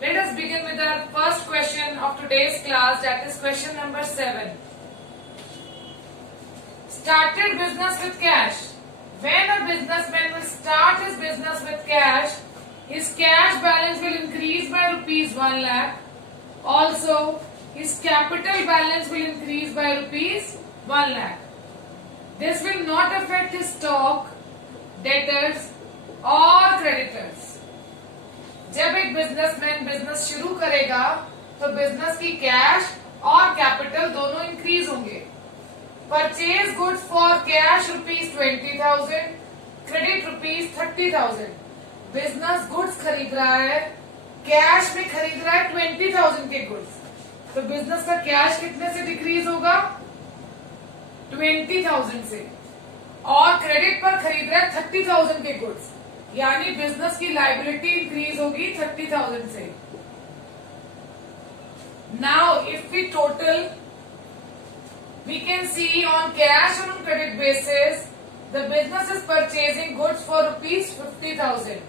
Let us begin with our first question of today's class, that is question number 7. Started business with cash. When a businessman will start his business with cash, his cash balance will increase by rupees 1 lakh. Also, his capital balance will increase by rupees 1 lakh. This will not affect his stock, debtors और creditors. जब एक businessman business शुरू करेगा तो business की cash और capital दोनों increase होंगे. Purchase goods for cash ₹20,000, credit ₹30,000. Business goods खरीद रहा है, कैश में खरीद रहा है 20,000 के गुड्स, तो बिजनेस का कैश कितने से डिक्रीज होगा? 20,000 से. और क्रेडिट पर खरीद रहा है 30,000 के गुड्स, यानी बिजनेस की लायबिलिटी इंक्रीज होगी 30,000 से. Now if we total, we can see on cash और on credit basis the business is purchasing goods for ₹50,000.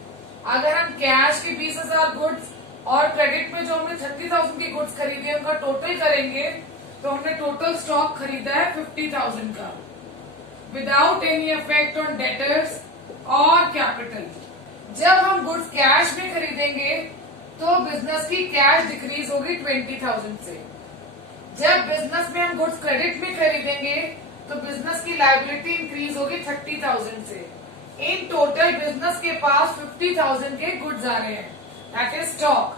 अगर हम कैश के 20,000 गुड्स और क्रेडिट में जो हमने 30,000 के गुड्स खरीदे उनका टोटल करेंगे तो हमने टोटल स्टॉक खरीदा है 50,000 का, without any effect on debtors और कैपिटल. जब हम गुड्स कैश में खरीदेंगे तो बिजनेस की कैश डिक्रीज होगी 20,000 से. जब बिजनेस में हम गुड्स क्रेडिट में खरीदेंगे तो बिजनेस की लायबिलिटी इंक्रीज होगी 30,000 से. इन टोटल बिजनेस के पास 50,000 के गुड्स आ रहे हैं, that is stock.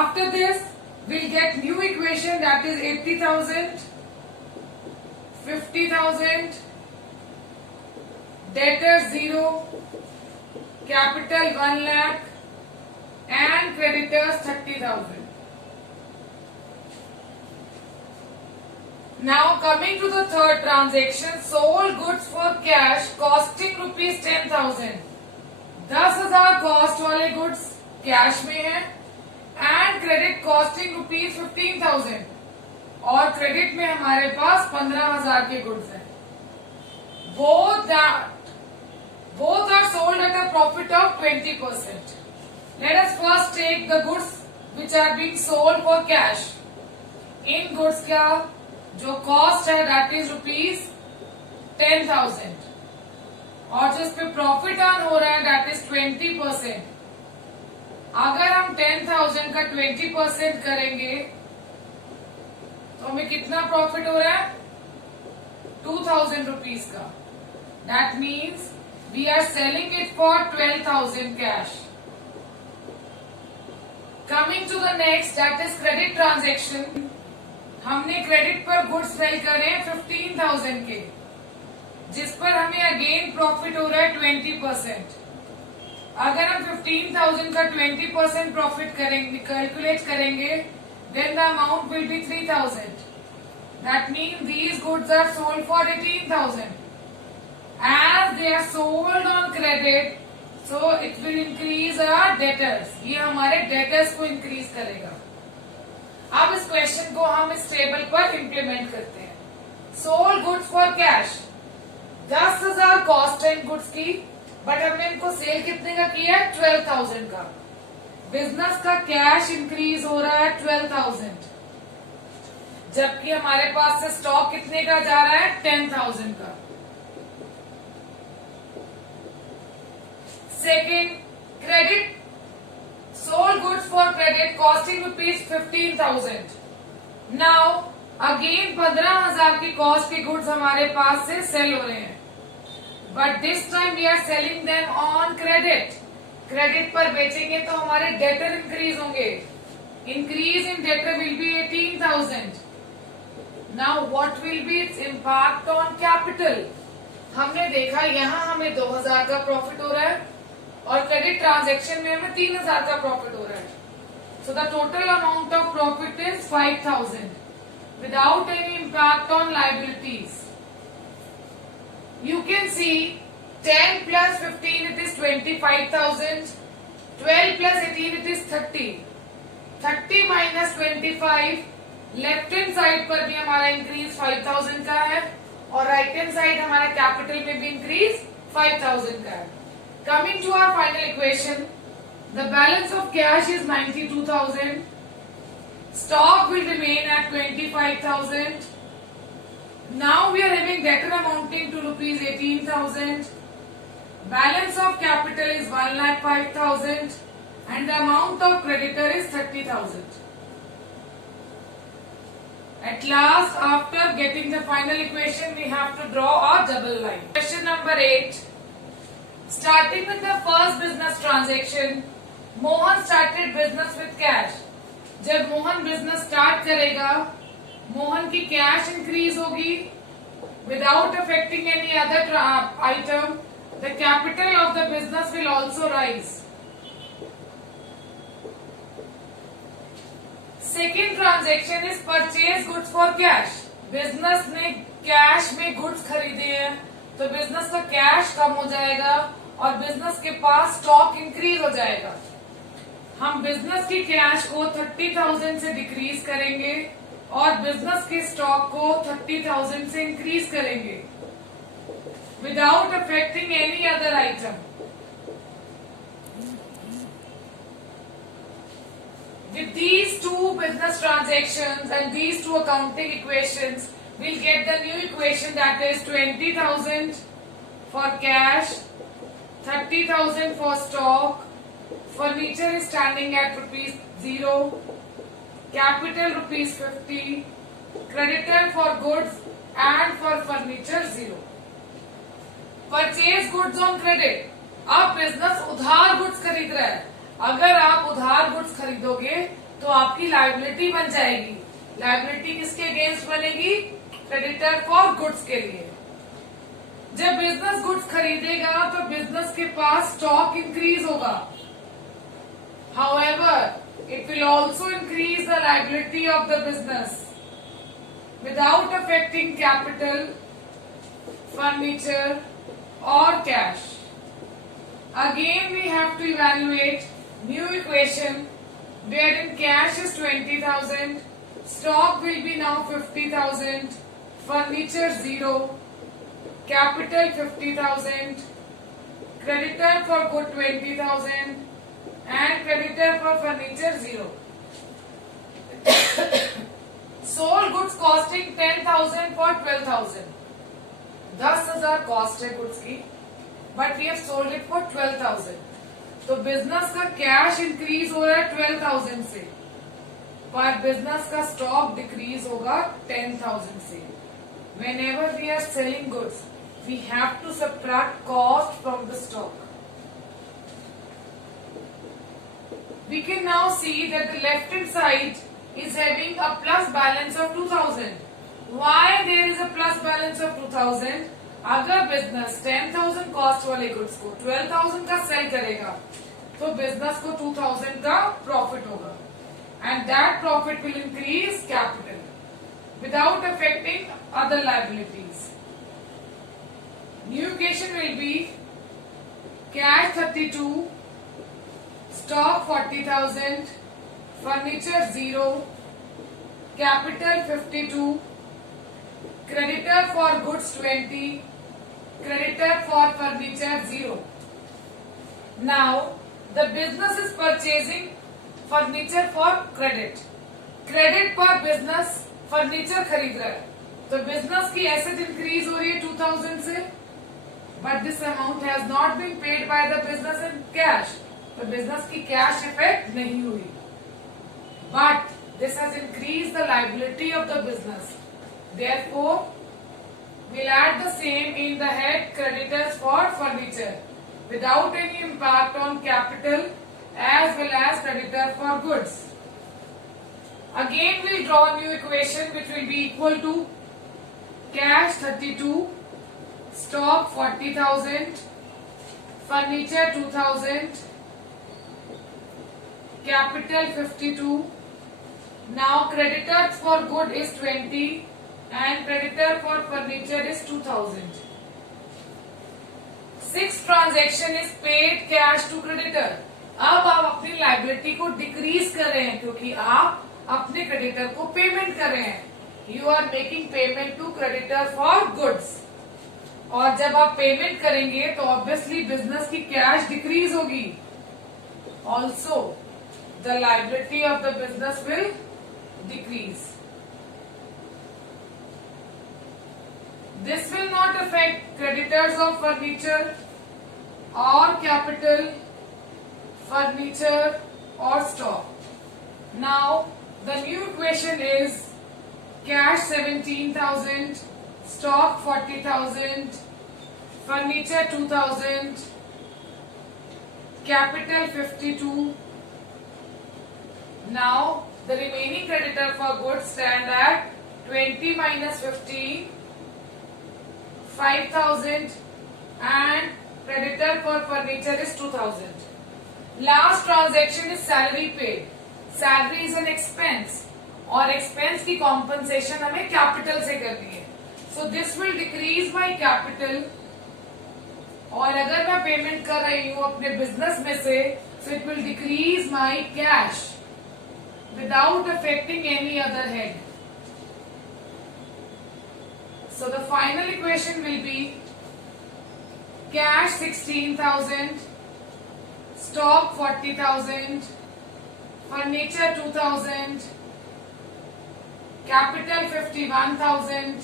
After this we'll get new equation, that is 80,000, 50,000, debtors 0, capital 1 lakh and creditors 30,000. Now coming to the third transaction, sold goods for cash costing ₹10,000. 10,000 cost वाले goods cash में है and credit costing ₹15,000 और credit में हमारे पास 15,000 के goods हैं. Both are sold at a profit of 20%. Let us first take the goods which are being sold for cash. इन goods का जो कॉस्ट है दैट इज ₹10,000 और जिस पे प्रॉफिट अर्न हो रहा है दैट इज 20%. अगर हम 10,000 का 20% करेंगे तो हमें कितना प्रॉफिट हो रहा है? 2,000 रुपीज का. That means we are selling it for 12,000 cash. Coming to the next, that is credit transaction. हमने क्रेडिट पर गुड्स सेल करे 15,000 के, जिस पर हमें अगेन प्रॉफिट हो रहा है 20%. अगर हम 15,000 का 20% प्रॉफिट करेंगे, कैलकुलेट करेंगे, then the amount will be 3,000. That means these goods are sold for 18,000. As they are sold on credit, so it will increase our debtors. ये हमारे debtors को increase करेगा. अब इस क्वेश्चन को हम इस टेबल पर इम्प्लीमेंट करते हैं. Sold goods for cash. 10,000 cost है इन गुड्स की, बट हमने इनको सेल कितने का किया है? 12,000 का. बिजनेस का कैश इंक्रीज हो रहा है 12,000, जबकि हमारे पास से स्टॉक कितने का जा रहा है? 10,000 का. Second, credit sold goods for credit costing ₹15,000. Now again 15,000 की कॉस्ट के गुड्स हमारे पास से सेल हो रहे हैं, but this time we are selling them on credit. Credit पर बेचेंगे तो हमारे डेटर इंक्रीज होंगे. Increase in debtor will be 18,000. Now what will be its impact on capital? हमने देखा यहाँ हमें 2,000 का प्रॉफिट हो रहा है और क्रेडिट ट्रांजेक्शन में हमें 3,000 का प्रॉफिट हो रहा है. So the total amount of profit is 5,000 without any impact on liabilities. You can see 10 plus 15 it is 25,000, 12 plus 18 it is 30, 30 minus 25. Left hand side पर भी हमारा इंक्रीज 5,000 का है और राइट हैंड साइड हमारा कैपिटल में भी इंक्रीज 5,000 का है. Coming to our final equation, The balance of cash is 92,000. Stock will remain at 25,000. Now we are having debtor amounting to rupees 18,000. Balance of capital is 1,05,000 and the amount of creditor is 30,000. At last, after getting the final equation, we have to draw a double line. Question number 8. Starting with the first business transaction, Mohan started business with cash. जब Mohan business start करेगा, मोहन की cash increase होगी without affecting any other item. The capital of the business will also rise. Second transaction is purchase goods for cash. Business ने cash में goods खरीदे हैं तो business का कैश कम हो जाएगा और बिजनेस के पास स्टॉक इंक्रीज हो जाएगा. हम बिजनेस की कैश को 30,000 से डिक्रीज करेंगे और बिजनेस के स्टॉक को 30,000 से इंक्रीज करेंगे without affecting any other item. With these two business transactions and these two accounting equations, we'll get the new equation that is 20,000 for cash, 30,000 for stock, furniture is standing at rupees 0, capital rupees 50, creditor for goods and for furniture 0. Purchase goods on credit. अब business उधार goods खरीद रहा है. अगर आप उधार goods खरीदोगे तो आपकी लायबिलिटी बन जाएगी. लायबिलिटी किसके अगेंस्ट बनेगी? क्रेडिटर फॉर गुड्स के लिए. जब बिजनेस गुड्स खरीदेगा तो बिजनेस के पास स्टॉक इंक्रीज होगा. However, it will also increase the liability of the business without affecting capital, furniture or cash. Again we have to evaluate new equation wherein cash is 20,000, stock will be now 50,000, furniture 0, capital 50,000, creditor for good 20,000 and creditor for furniture 0. Sold goods costing 10,000 for 12,000. 10,000 cost है goods की but we have sold it for 12,000. तो business का cash increase हो रहा है 12,000 से पर business का स्टॉक डिक्रीज होगा 10,000 से. Whenever we are selling goods, we have to subtract cost from the stock. We can now see that the left hand side is having a plus balance of 2,000. Why there is a plus balance of 2,000? अगर business 10,000 cost वाले goods को 12,000 का cell करेगा तो business को 2,000 का profit होगा and that profit will increase capital without affecting other liabilities. New equation will be cash 32, stock 40,000, furniture 0, capital 52, creditor for goods 20, creditor for furniture 0. Now the business is purchasing furniture for credit. Credit पर business furniture खरीद रहा है तो business की asset increase हो रही है 2,000 से but this amount has not been paid by the business in cash. तो बिजनेस की कैश इफेक्ट नहीं हुई but this has increase the liability of the business. Therefore we'll add the same in the head creditors for furniture without any impact on capital as well as creditor for goods. Again we'll draw a new equation which will be equal to cash 32, stock 40,000, furniture 2,000, capital 52. Now creditors for good is 20 and creditor for furniture is 2,000. Sixth transaction is paid cash to creditor. अब आप अपनी liability को decrease कर रहे हैं क्योंकि आप अपने क्रेडिटर को पेमेंट कर रहे हैं. You are making payment to creditor for goods और जब आप पेमेंट करेंगे तो ऑब्वियसली बिजनेस की कैश डिक्रीज होगी also the liability of the business will decrease. This will not affect creditors of furniture or capital, furniture or stock. Now the new equation is cash 17,000, stock 40,000, furniture 2,000, capital 52. Now the remaining creditor for goods stand at 20 minus 15, 5,000, and creditor for furniture is 2,000. Last transaction is salary paid. Salary is an expense और expense की compensation हमें capital से करनी है. So this will decrease my capital. और अगर मैं payment कर रही हूँ अपने बिजनेस में से, so it will decrease my cash without affecting any other head. So the final equation will be cash 16,000, stock 40,000, furniture 2,000, capital 51,000,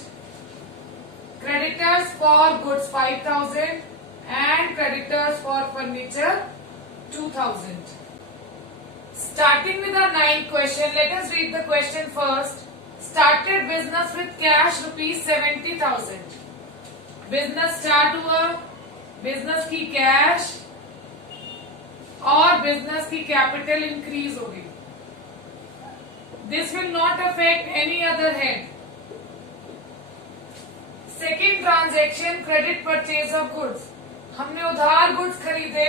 creditors for goods 5,000 and creditors for furniture 2,000. Starting with our ninth question, let us read the question first. Started business with cash rupees 70,000. Business start हुआ, business की cash और business की capital increase होगी. This will not affect any other head. Second transaction credit purchase of goods. हमने उधार goods खरीदे,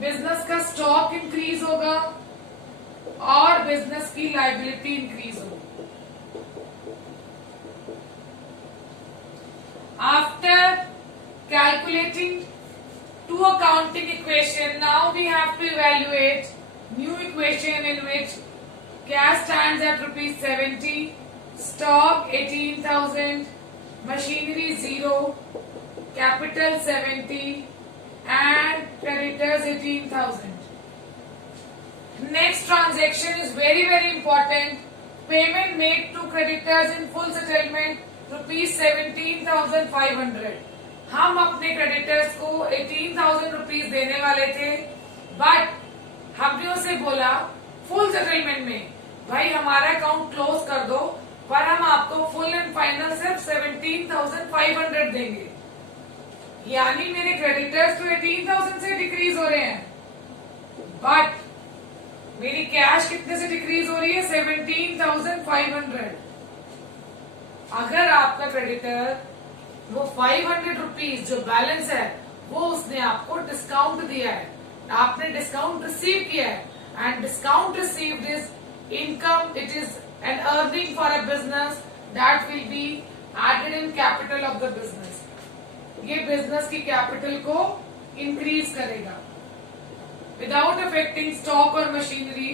business का stock increase होगा और बिजनेस की लायबिलिटी इंक्रीज होगी. After calculating two accounting equation, now we have to evaluate new equation in which cash stands at rupees 70, stock 18,000, machinery 0, capital 70 and creditors 18,000. Next transaction is very important. Payment made to creditors in full settlement rupees 17,500. हम अपने creditors को 18,000 rupees देने वाले थे, but हमने उसे बोला full settlement में भाई हमारा अकाउंट क्लोज कर दो, पर हम आपको फुल एंड फाइनल सिर्फ 17,500 देंगे. यानी मेरे क्रेडिटर्स तो 18,000 से डिक्रीज हो रहे हैं, बट मेरी कैश कितने से डिक्रीज हो रही है? 17,500. अगर आपका क्रेडिटर वो 500 रुपीज जो बैलेंस है वो उसने आपको डिस्काउंट दिया है, आपने डिस्काउंट रिसीव किया है, and discount received is income, it is an earning for a business that will be added in capital of the business. ये बिजनेस की कैपिटल को इंक्रीज करेगा विदाउट अफेक्टिंग स्टॉक और machinery.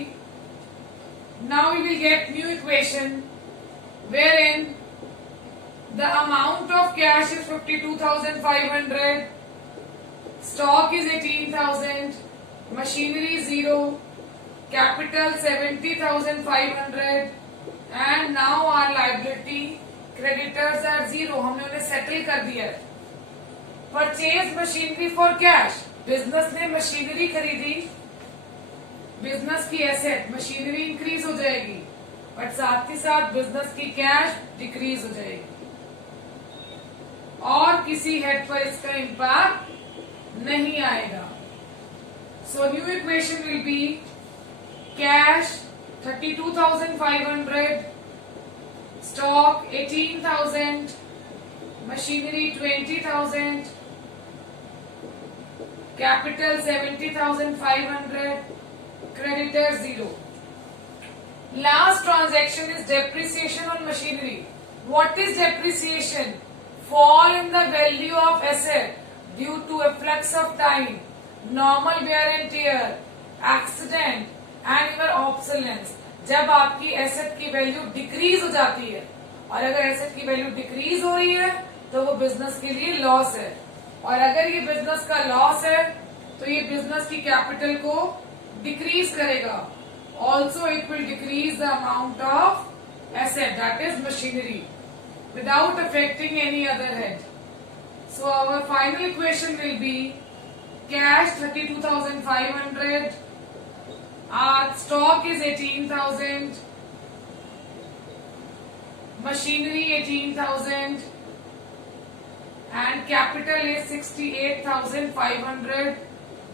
Now we will get new equation wherein the amount of cash is 52,500, stock is 18,000, machinery 0, capital 70,500, and now our liability creditors are 0. हमने उन्हें settle कर दिया है. Purchase machinery for cash. Business ने machinery खरीदी, business की asset machinery increase हो जाएगी, बट साथ ही साथ बिजनेस की कैश डिक्रीज हो जाएगी और किसी हेड पर इसका इम्पैक्ट नहीं आएगा. So new equation will be cash 32,500, stock 18,000, machinery 20,000, capital 70,500, creditor 0. Last transaction is depreciation on machinery. What is depreciation? Fall in the value of asset due to a flux of time, normal wear and tear, accident and your obsolescence. जब आपकी asset की value decrease हो जाती है, और अगर asset की value decrease हो रही है तो वो बिजनेस के लिए लॉस है, और अगर ये बिजनेस का लॉस है तो ये बिजनेस की कैपिटल को डिक्रीज करेगा. Also it will decrease the amount of asset that is machinery without affecting any other head. So our final equation will be cash 32,500, our stock is 18,000, machinery 18,000 and capital is 68,500.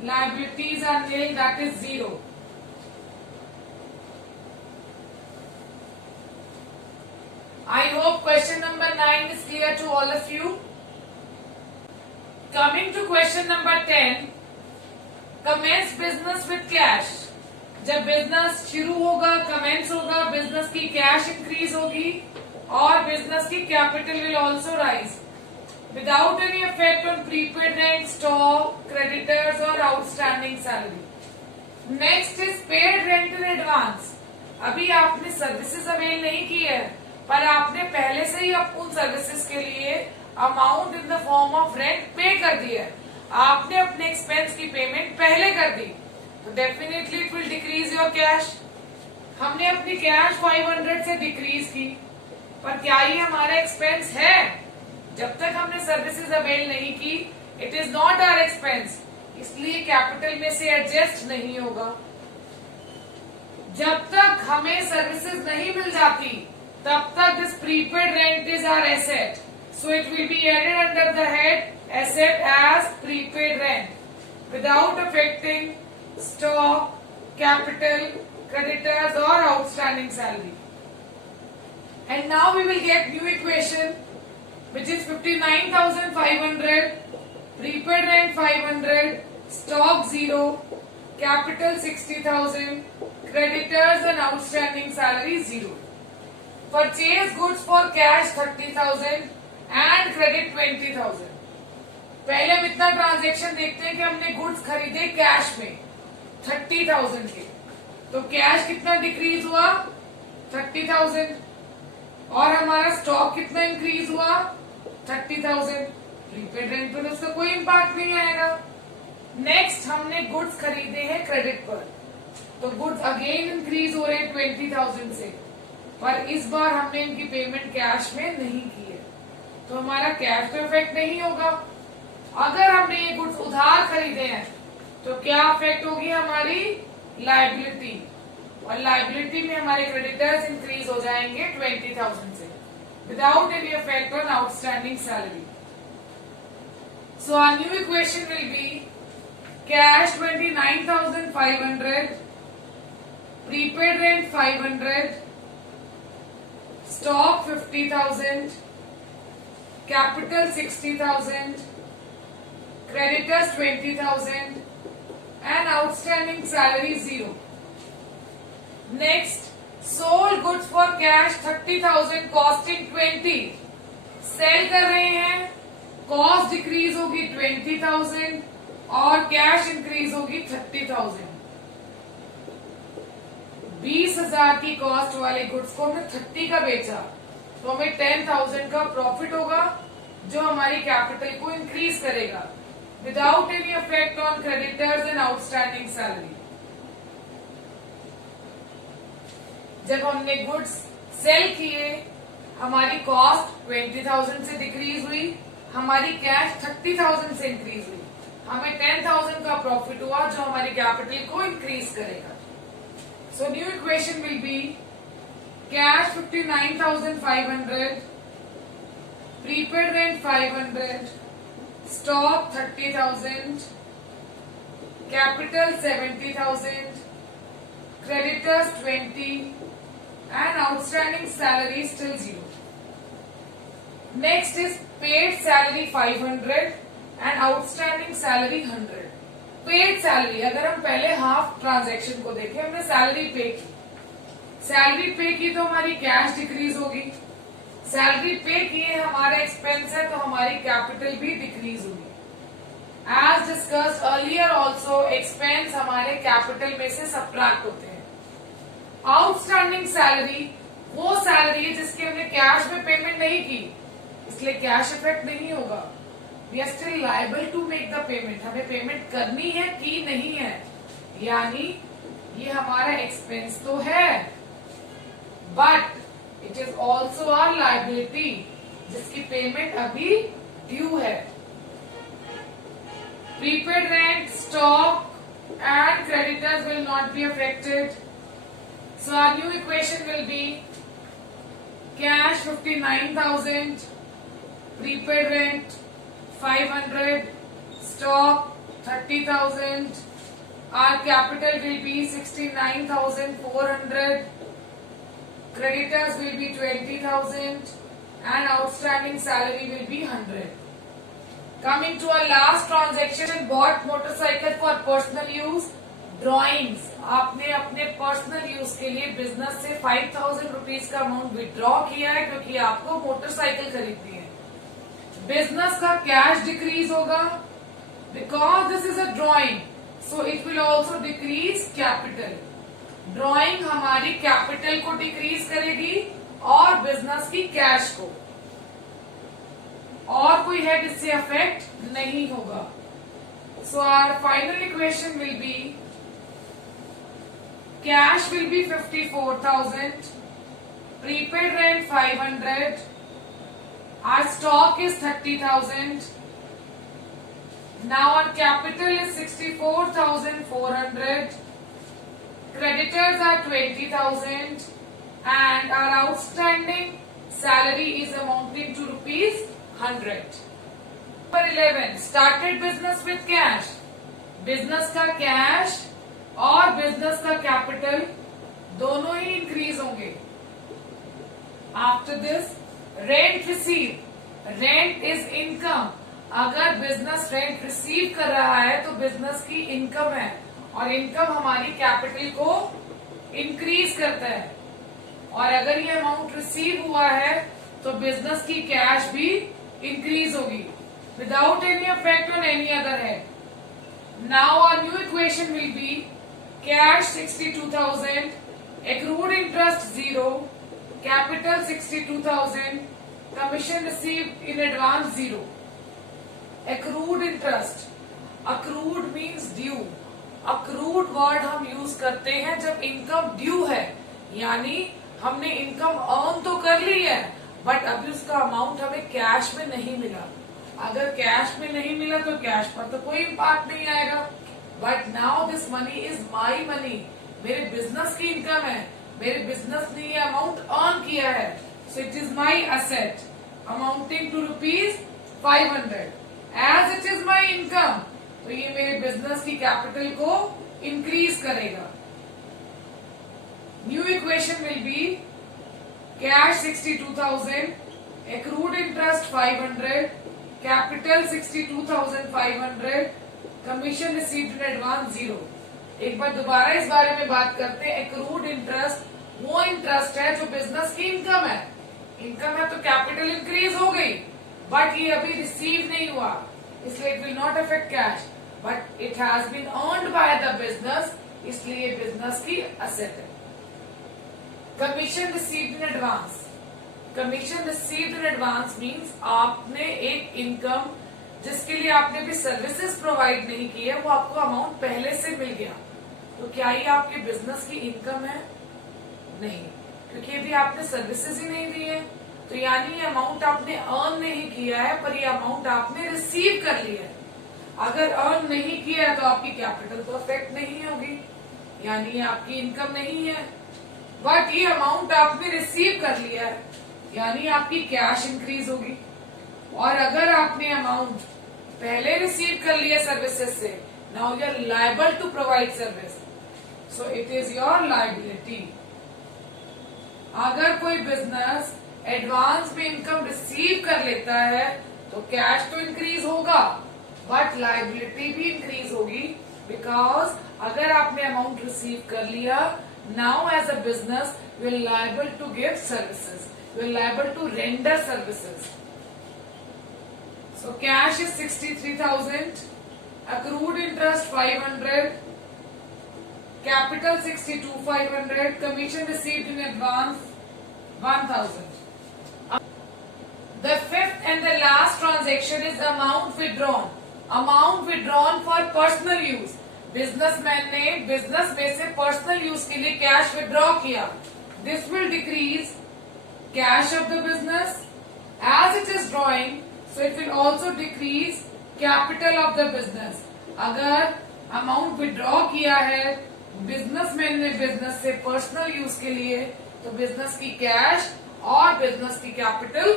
Liabilities are nil, that is 0. I hope question number 9 is clear to all of you. Coming to question number 10, commence business with cash. जब business शुरू होगा, commence होगा, business की cash increase होगी और business की capital will also rise without any effect on prepaid rent, stock, creditors और outstanding salary. Next is paid rent in advance. अभी आपने सर्विसेज अवेल नहीं की है, पर आपने पहले से ही उन सर्विसेज के लिए amount in the form of rent पे कर दिया है. आपने अपने एक्सपेंस की पेमेंट पहले कर दी, तो definitely it will decrease your cash. हमने अपनी कैश 500 से डिक्रीज की, पर क्या ये हमारा एक्सपेंस है? जब तक हमने सर्विसेज अवेल नहीं की, it is not our expense, इसलिए कैपिटल में से एडजस्ट नहीं होगा. जब तक हमें सर्विसेज नहीं मिल जाती, तब तक this prepaid rent is our asset, so it will be added under the head asset as prepaid rent without affecting stock, capital, creditors और outstanding salary. And now we will get new equation which is 59,500, prepaid rent 500, stock 0, capital 60,000, creditors and outstanding salary 0. Purchase goods for cash 30,000 and credit 20,000. पहले हम इतना transaction देखते हैं कि हमने goods खरीदे cash में 30,000 के, तो कैश कितना डिक्रीज हुआ 30,000 और हमारा स्टॉक कितना इंक्रीज हुआ 30,000. प्रीपेड रेंट पर उसका कोई इम्पैक्ट नहीं आएगा. नेक्स्ट हमने गुड्स खरीदे हैं क्रेडिट पर, तो गुड्स अगेन इंक्रीज हो रहे हैं 20,000 से, पर इस बार हमने इनकी पेमेंट कैश में नहीं की है, तो हमारा कैश पे इफेक्ट नहीं होगा. अगर हमने ये गुड्स उधार खरीदे हैं तो क्या इफेक्ट होगी हमारी लायबिलिटी, और लायबिलिटी में हमारे क्रेडिटर्स इंक्रीज हो जाएंगे 20,000 से without any effect on outstanding salary. So our new equation will be cash 29,500, prepaid rent 500, stock 50,000, capital 60,000, creditors 20,000 and outstanding salary 0. Next, sold goods for cash 30,000 costing 20. Cell कर रहे हैं, cost decrease होगी 20,000 और cash increase होगी 30,000. 20,000 की cost वाले goods को हमने 30 का बेचा, तो हमें 10,000 का प्रॉफिट होगा, जो हमारी कैपिटल को इंक्रीज करेगा without any effect on creditors and outstanding salary. जब हमने गुड्स सेल किए, हमारी कॉस्ट 20,000 से डिक्रीज हुई, हमारी कैश 30,000 से इंक्रीज हुई, हमें 10,000 का प्रॉफिट हुआ, जो हमारी कैपिटल को इंक्रीज करेगा. So new equation will be cash 59,500, prepaid rent 500, stock 30,000, capital 70,000, creditors 20 and outstanding salary still 0. Next is paid salary 500 and outstanding salary 100. Paid salary, अगर हम पहले हाफ ट्रांजैक्शन को देखें, हमने सैलरी पे की, सैलरी पे की तो हमारी कैश डिक्रीज होगी, सैलरी पे किए हमारा एक्सपेंस है तो हमारी कैपिटल भी डिक्रीज होगी. As discussed earlier also, expense हमारे कैपिटल में से सब्ट्रैक्ट होते हैं. आउटस्टैंडिंग सैलरी वो सैलरी है जिसकी हमने कैश में पेमेंट नहीं की, इसलिए कैश इफेक्ट नहीं होगा. We are still liable to make the payment, हमें पेमेंट करनी है कि नहीं है, यानी ये हमारा एक्सपेंस तो है, but it is also our liability, जिसकी पेमेंट अभी ड्यू है. Prepaid rent, stock and creditors will not be affected. So our new equation will be cash 59,000, prepaid rent 500, stock 30,000. Our capital will be 69,400. Creditors will be 20,000 and outstanding salary will be 100. Coming to our last transaction, bought motorcycle for personal use. Drawings, आपने अपने personal use के लिए business से 5,000 rupees का amount withdraw किया है क्योंकि आपको मोटरसाइकिल खरीदनी है. बिजनेस का कैश डिक्रीज होगा because this is a drawing, so it will also decrease capital. Drawing हमारी कैपिटल को डिक्रीज करेगी और बिजनेस की कैश को, और कोई हेड इससे अफेक्ट नहीं होगा. So our final equation will be cash will be 54,000, prepaid rent 500, our stock is 30,000. Now our capital is 64,400, creditors are 20,000 and our outstanding salary is amounting to rupees 100. Number 11, started business with cash. Business का cash और business का capital दोनों ही increase होंगे. After this rent receive, rent is income. अगर business rent receive कर रहा है तो बिजनेस की इनकम है, और इनकम हमारी कैपिटल को इंक्रीज करता है. और अगर ये अमाउंट रिसीव हुआ है तो बिजनेस की कैश भी इंक्रीज होगी without any effect on any other head. Now our new equation will be cash 62,000, accrued interest 0, capital 62,000, commission received in advance 0. Accrued interest, accrued means due. accrued word हम use करते हैं जब income due है, यानी हमने income earn तो कर ली है बट अभी उसका अमाउंट हमें कैश में नहीं मिला. अगर कैश में नहीं मिला तो कैश पर तो कोई इम्पैक्ट नहीं आएगा, but now this money is my money. मेरे बिजनेस की इनकम है, मेरे बिजनेस ने ये अमाउंट अर्न किया है, so it is my asset amounting to rupees 500. As it is my income, तो ये मेरे बिजनेस की कैपिटल को इंक्रीज करेगा. New equation will be cash 62,000, accrued interest 500, capital 62,500, commission received in advance 0. एक बार दोबारा इस बारे में बात करते हैं. accrued interest वो इंटरेस्ट है जो बिजनेस की इनकम है. इनकम है तो कैपिटल इंक्रीज हो गई, बट ये अभी रिसीव नहीं हुआ, इसलिए it will not affect cash, but it has been earned by the business, इसलिए बिजनेस की असेट है. Commission received in advance, commission received in advance means आपने एक इनकम जिसके लिए आपने भी सर्विसेज प्रोवाइड नहीं की है, वो आपको अमाउंट पहले से मिल गया. तो क्या ये आपके बिजनेस की इनकम है? नहीं, क्योंकि अभी आपने सर्विसेज ही नहीं दी है. तो यानी ये अमाउंट आपने अर्न नहीं किया है, पर ये अमाउंट आपने रिसीव कर लिया है. अगर अर्न नहीं किया है तो आपकी कैपिटल तो अफेक्ट नहीं होगी, यानी ये आपकी इनकम नहीं है. बट ये अमाउंट आपने रिसीव कर लिया है, यानी आपकी कैश इंक्रीज होगी. और अगर आपने अमाउंट पहले रिसीव कर लिया सर्विसेज से, now you are liable to provide service, so it is your liability. अगर कोई बिजनेस एडवांस में इनकम रिसीव कर लेता है तो कैश तो इंक्रीज होगा, बट लायबिलिटी भी इंक्रीज होगी, बिकॉज अगर आपने अमाउंट रिसीव कर लिया, now as a business you are liable to give services, you are liable to render services. So cash is 63,000, accrued interest 500, capital 62,500, commission received in advance 1,000. The fifth and the last transaction is amount withdrawn. Amount withdrawn for personal use. Businessman ने business में से personal use के लिए cash withdraw किया, this will decrease cash of the business as it is drawing, so it will also decrease capital of the business. अगर amount withdraw किया है businessman ने बिजनेस से पर्सनल यूज के लिए, तो बिजनेस की कैश और बिजनेस की कैपिटल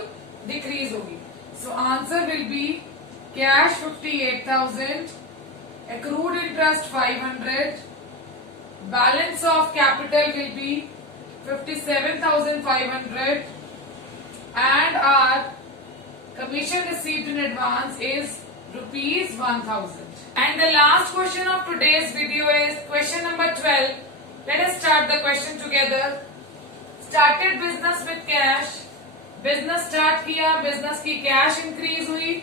डिक्रीज होगी। So answer will be cash 58,000, accrued interest 500, balance of capital will be 57,500, and our commission received in advance is rupees 1,000. And the last question of today's video is question number 12. Let us start the question together. Started business with cash. Business start किया, business की cash increase हुई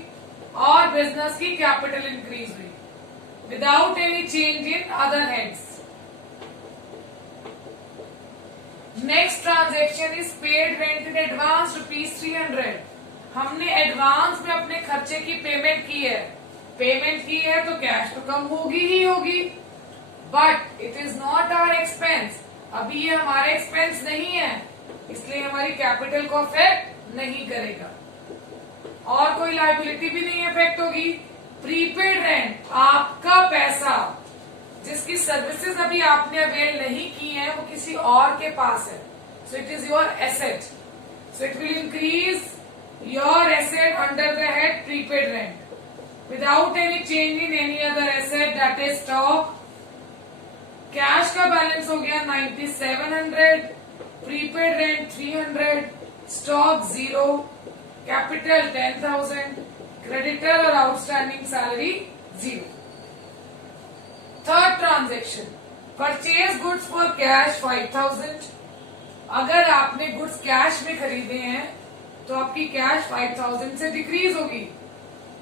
और business की capital increase हुई without any change in other heads. Next transaction is paid rent in advance ₹300। हमने advance में अपने खर्चे की पेमेंट की है, पेमेंट की है तो कैश तो कम होगी ही होगी, but it is not our expense. अभी ये हमारे एक्सपेंस नहीं है, इसलिए हमारी कैपिटल को अफेक्ट नहीं करेगा और कोई लायबिलिटी भी नहीं अफेक्ट होगी। प्रीपेड रेंट, आपका पैसा जिसकी सर्विसेज अभी आपने अवेल नहीं की है, वो किसी और के पास है, so it is your asset, so it will increase your asset under the head prepaid rent without any change in any other asset, that is stock. Cash का बैलेंस हो गया 9700, prepaid rent 300, stock 0, capital 10,000, creditor और outstanding salary 0। Third transaction, purchase goods for cash 5,000। अगर आपने goods cash में खरीदे हैं तो आपकी कैश 5,000 से डिक्रीज होगी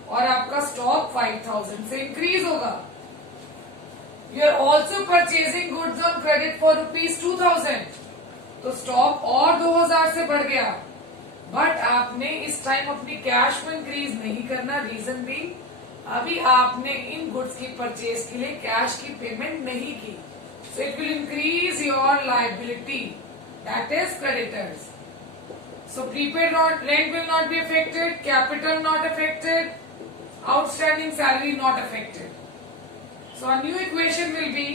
और आपका स्टॉक 5,000 से इंक्रीज होगा। You are also purchasing goods on credit for ₹2,000, तो स्टॉक और 2,000 से बढ़ गया, बट आपने इस टाइम अपनी कैश को इंक्रीज नहीं करना। रीजन भी अभी आपने इन गुड्स की परचेज के लिए कैश की पेमेंट नहीं की, सो it will increase your liability, that is creditors. So prepaid rent will not be affected, capital not affected, outstanding salary not affected. So our new equation will be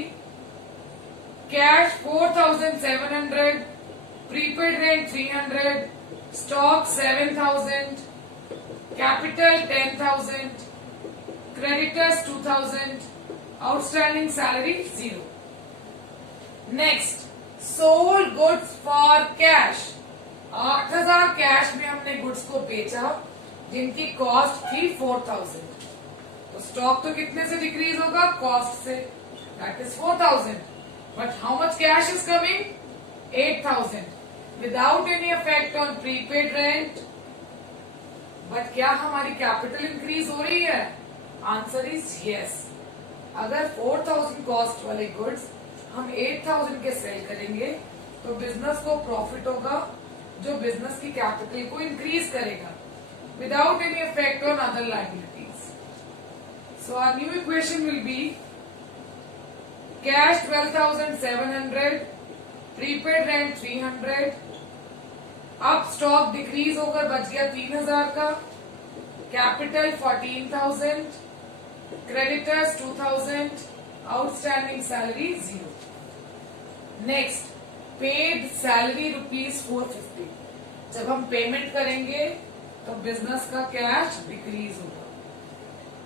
cash 4,700, prepaid rent 300, stock 7,000, capital 10,000, creditors 2,000, outstanding salary 0. Next, sold goods for cash. 8,000 cash में हमने goods को बेचा जिनकी cost थी 4,000, तो stock तो कितने से डिक्रीज होगा? कॉस्ट से, that is 4,000, but how much cash is coming? 8,000 without any effect on prepaid rent. But क्या हमारी कैपिटल इंक्रीज हो रही है? Answer is yes. अगर 4,000 कॉस्ट वाले गुड्स हम 8,000 के सेल करेंगे तो बिजनेस को प्रॉफिट होगा, जो बिजनेस की कैपिटल को इंक्रीज करेगा without any effect on other liabilities. So our new equation will be cash 12,700, prepaid rent 300, अब स्टॉक डिक्रीज होकर बच गया 3,000 का, capital 14,000, creditors 2,000, outstanding salary 0। Next, paid salary ₹450। जब हम पेमेंट करेंगे तो बिजनेस का कैश डिक्रीज होगा,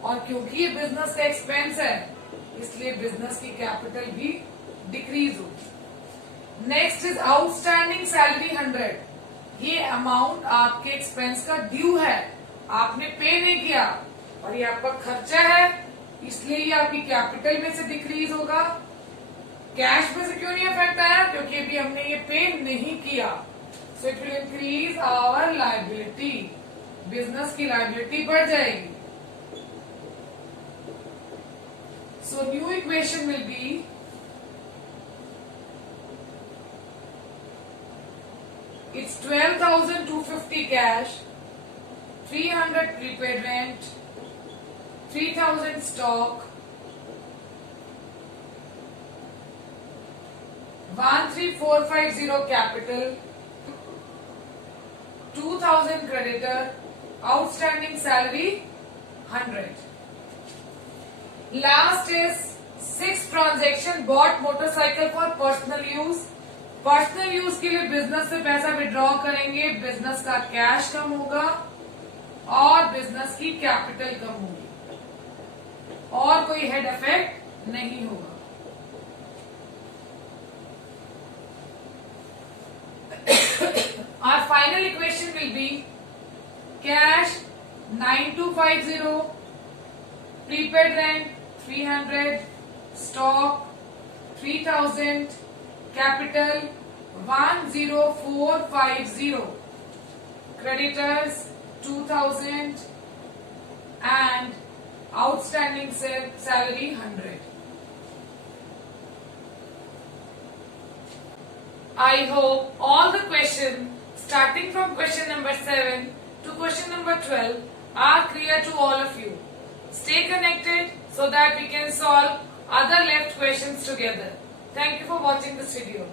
और क्योंकि ये बिजनेस का एक्सपेंस है इसलिए बिजनेस की कैपिटल भी डिक्रीज होगी। Next is outstanding salary 100। ये अमाउंट आपके एक्सपेंस का ड्यू है, आपने पे नहीं किया और ये आपका खर्चा है, इसलिए ये आपकी कैपिटल में से डिक्रीज होगा। कैश में से क्यों नहीं अफेक्ट आया? क्योंकि अभी हमने ये पे नहीं किया, so it will increase our liability, business की लायबिलिटी बढ़ जाएगी। So new equation will be it's 12,250 cash, 300 prepaid rent, 3,000 stock, 13450 capital, 2000 creditor, outstanding salary 100. Last is 6th transaction, bought motorcycle for personal use. Personal use के लिए business से पैसा withdraw करेंगे, business का cash कम होगा और बिजनेस की कैपिटल कम होगी और कोई हेड इफेक्ट नहीं होगा. Our final equation will be cash 9250, prepaid rent 300, stock 3000, capital 10450, creditors 2000 and outstanding salary 100. I hope all the questions starting from question number 7 to question number 12 are clear to all of you. Stay connected so that we can solve other left questions together. Thank you for watching this video.